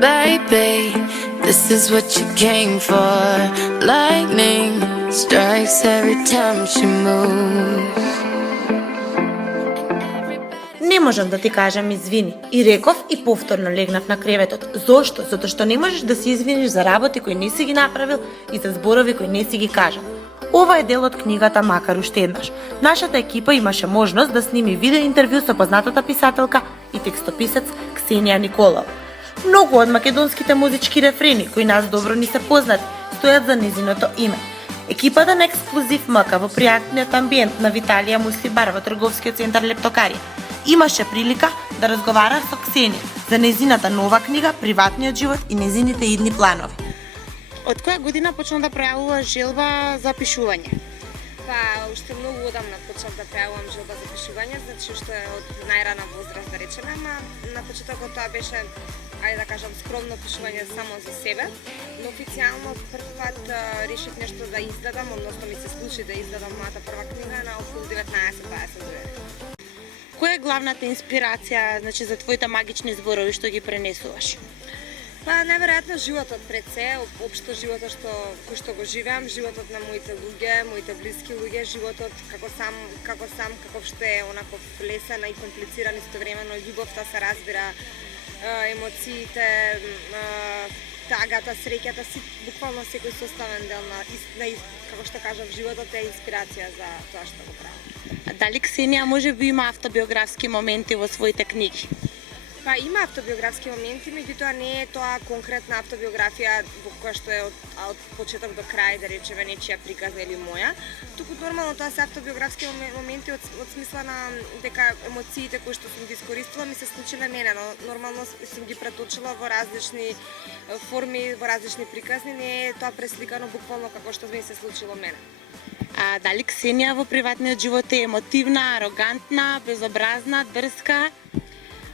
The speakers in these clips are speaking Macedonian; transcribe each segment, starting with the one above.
Baby, this is what you came for. Lightning strikes every time she moves. Не можам да ти кажам извини. И реков и повторно легнав на креветот. Зошто? Затоа што не можеш да се извиниш за работи кои не си ги направил и за зборови кои не си ги кажал. Ова е дел од книгата Макар уште еднаш. Нашата екипа имаше можност да сними видео интервју со познатата писателка и текстописец Ксенија Николова. Многу од македонските музички рефрени кои нас добро ни се познати стојат за незиното име. Екипата на Ексклузив МК во пријатниот амбиент на Виталија Муслибар во трговскиот центар Лептокарија имаше прилика да разговара со Ксенија за незината нова книга, приватниот живот и незините идни планови. Од која година почна да пројавуваш желба за пишување? Па, уште многу одамна почнав да пројавувам желба за пишување, значи уште од најрана возраст да речеме, ама на почетокот тоа беше, ајде да кажам, скромно пишување само за себе, но официјално прв пат решив нешто да издадам, односно ми се случи да издадам мојата прва книга на околу 19-20 години. Која е главната инспирација, значи, за твоите магични зборови што ги пренесуваш? Па, најверојатно животот пред се, општо животот кој што го живеам, животот на моите луѓе, моите блиски луѓе, животот како што е онаков лесен и комплициран истовремено, љубовта се разбира, емоциите, тагата, среќата, буквално секој составен дел на како што кажав, животот е инспирација за тоа што го правам. А дали Ксенија може би има автобиографски моменти во своите книги? Па има автобиографски моменти, меѓутоа не е тоа конкретна автобиографија во која што е од почеток до крај, да речеме, нечија приказна или моја, туку нормално тоа се автобиографски моменти од смисла на дека емоциите кои што сум ги искористила ми се случиле мене, но нормално сум ги преточила во различни форми, во различни приказни, не е тоа пресликано буквално како што ми се случило мене. А дали Ксенија во приватниот живот е емотивна, арогантна, безобразна, дрска?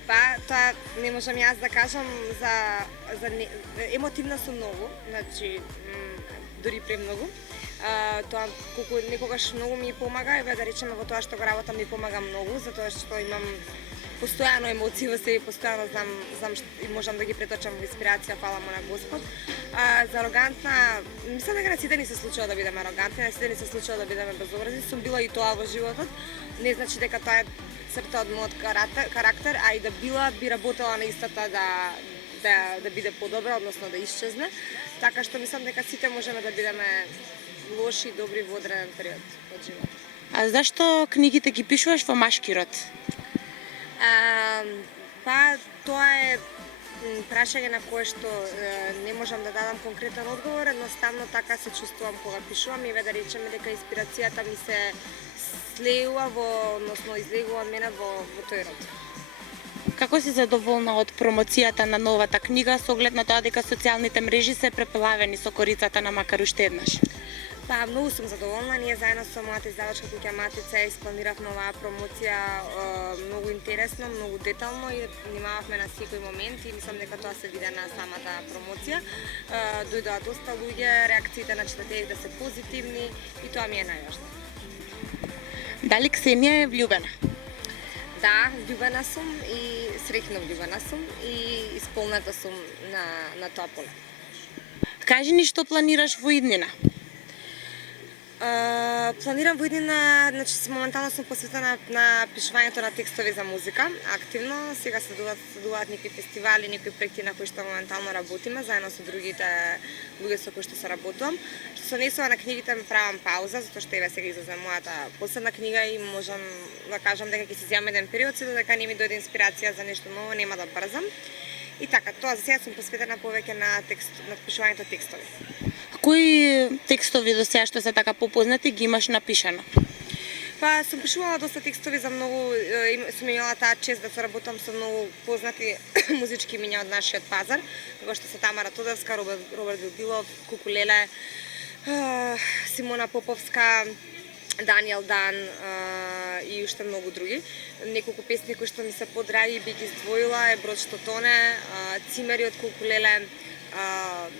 Па, тоа не можам јас да кажам емотивна сум многу, значи дури премногу. Тоа колку некогаш многу ми помага, да речеме во тоа што го работам ми помага многу, затоа што имам постојано емоции во себе, постојано знам и можам да ги преточам во инспирација, фала му на Господ. За арогантна, мислам дека на сите ни се случува да бидеме арогантни, на сите ни се случува да бидеме безобразни, сум била и тоа во животот, не значи дека тоа е црта од мојот карактер, а и да би работела на истата да биде подобра, односно да исчезне, така што мислам дека сите можеме да бидеме лоши и добри во одреден период од животот. А зашто книгите ги пишуваш во машки род? Па, тоа е прашање на кое што не можам да дадам конкретен одговор, едноставно така се чувствувам кога пишувам и да речеме дека инспирацијата ми се слеува односно излегува од мене во тој род. Како си задоволна од промоцијата на новата книга со оглед на тоа дека социјалните мрежи се преплавени со корицата на Макар уште еднаш? Па, многу сум задоволна. Ние заедно со мојата издавачка куќа Матица испланиравме оваа промоција многу интересно, многу детално и внимававме на секој момент и мислам дека тоа се виде на самата промоција. Дојдоа доста луѓе, реакциите на читателите се позитивни и тоа ми е најважно. Дали Ксенија е влюбена? Да, влюбена сум и среќно влюбена сум и исполнета сум на тоа поле. Кажи ни што планираш во иднина? Планирам во иднина, значи моментално сум посветена на пишувањето на текстови за музика, активно. Сега се следуваат некои фестивали, некои проекти на кои што моментално работиме, заедно со другите луѓе со кои што се работувам. Што се однесува на книгите, правам пауза, затоа што еве сега излезе мојата последна книга и можам да кажам дека ќе си земам еден период, се додека не ми дојде инспирација за нешто ново, нема да брзам. И така, тоа за сега сум посветена повеќе на пишувањето текстови. Кои текстови до сега што се така попознати ги имаш напишано? Па, сум пишувала доста текстови за многу, сум имала таа чест да соработам со многу познати музички имиња од нашиот пазар, како што се Тамара Тодевска, Роберт Билбилов, Кукулеле, Симона Поповска, Даниел Дан и уште многу други. Неколку песни кои што ми се подраги би ги издвоила е Брод што тоне, Цимери од Кукулеле,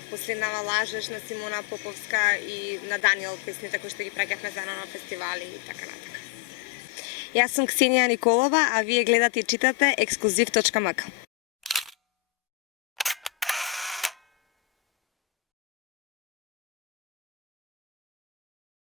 Последнава лажеш на Симона Поповска и на Даниел песните кои што ги праќавме заедно на фестивали и така натака. Јас сум Ксенија Николова, а вие гледате и читате Ексклузив.мк.